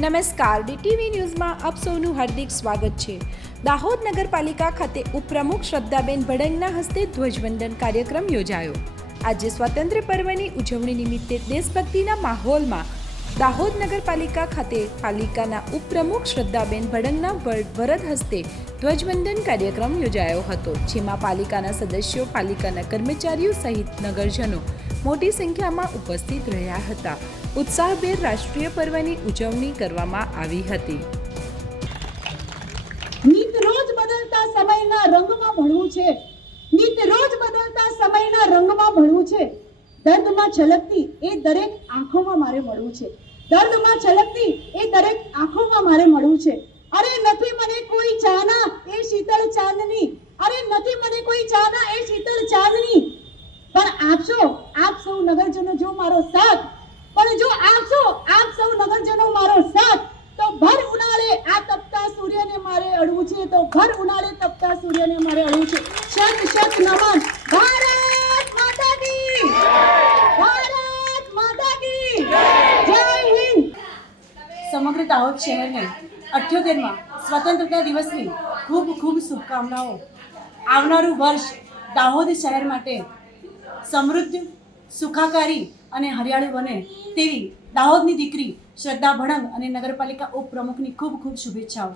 નમસ્કાર, ડીટીવી ન્યૂઝમાં આપ સૌનું હાર્દિક સ્વાગત છે. દાહોદ નગરપાલિકા ખાતે ઉપપ્રમુખ શ્રદ્ધાબેન ભડંગના હસ્તે ધ્વજવંદન કાર્યક્રમ યોજાયો. આજે સ્વાતંત્ર્ય પર્વની ઉજવણી નિમિત્તે દેશભક્તિના માહોલમાં દાહોદ નગરપાલિકા ખાતે પાલિકાના ઉપપ્રમુખ શ્રદ્ધાબેન ભડંગના વરદ હસ્તે ધ્વજવંદન કાર્યક્રમ યોજાયો હતો, જેમાં પાલિકાના સદસ્યો, પાલિકાના કર્મચારીઓ સહિત નગરજનો મોટી સંખ્યામાં ઉપસ્થિત રહ્યા હતા. ઉત્સાહભેર રાષ્ટ્રીય પર્વની ઉજવણી કરવામાં આવી હતી. નિત રોજ બદલતા સમયના રંગમાં ભળવું છે. નિત રોજ બદલતા સમયના રંગમાં ભળવું છે. દર્દમાં છલકતી એ દરેક આંખોમાં મારે મળવું છે. દર્દમાં છલકતી એ દરેક આંખોમાં મારે મળવું છે. અરે નથી મને કોઈ ચાહના એ શીતળ ચાંદની, અરે નથી મને કોઈ ચાહના એ શીતળ ચાંદની, પણ આપશો આપ સૌ નગરજનો જો મારો સાથ, પણ જો આપશો આપ સૌ નગરજનો મારો સાથ, તો ભર ઉનાળે આ તપતા સૂર્યને મારે અડવું છે. તો ભર ઉનાળે તપતા સૂર્યને મારે અડવું છે. શત શત નમન. ભારત માતા કી, ભારત માતા કી જય હિન્દ. સમગ્ર દાહોદ શહેરને 78માં સ્વતંત્રતા દિવસની ખૂબ ખૂબ શુભકામનાઓ. આવનારું વર્ષ દાહોદ શહેર માટે સમૃદ્ધ, સુખાકારી અને હરિયાળું બને તેવી દાહોદની દીકરી શ્રદ્ધા ભડંગ અને નગરપાલિકા ઉપપ્રમુખની ખૂબ ખૂબ શુભેચ્છાઓ.